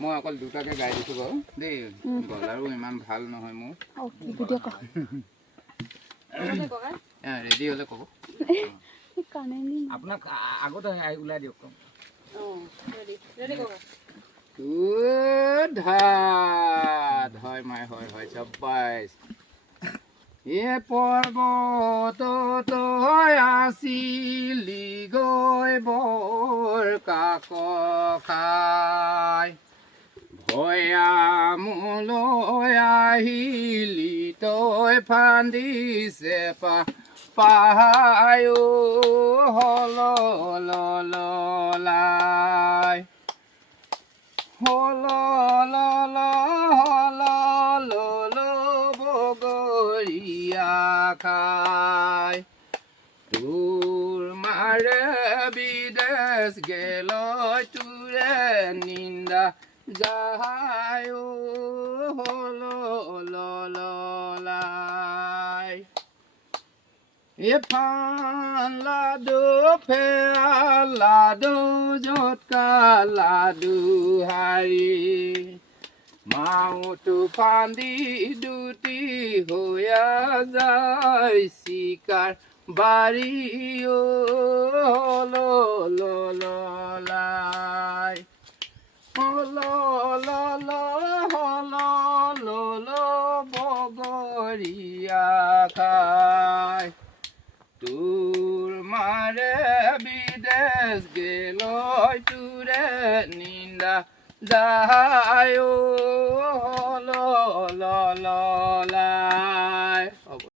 মই অকল দুটাকে গাই দিছোঁ বাৰু দেই গলাৰো ইমান ভাল নহয় মোৰ ৰেডি হ'লে ক'ব আপোনাক আগতে ওলাই দিয়ক হয় মাই হয় হয় চব্বাইছ এ পৰ্বত আছিলি গৈ বৰ কাক খাই ভৈয়ামলৈ আহিলি তই ফান্দিছে পাহায়ো হললাই বগৰীয়া খাই তোৰ মাৰে বিদেশ গেল তোৰে নিন্দা যাহায়ো হললাই এফান লাডু ফেয়াল লাডু জটকা লাডু হাৰি মাউটো ফান্দি দুটি হৈয়া যায় চিকাৰ বাৰীও হললাই বগৰীয়া খাই তোৰ মাৰে বিদেশ গেল তোৰে নিন্দা যাহায়ো হললাই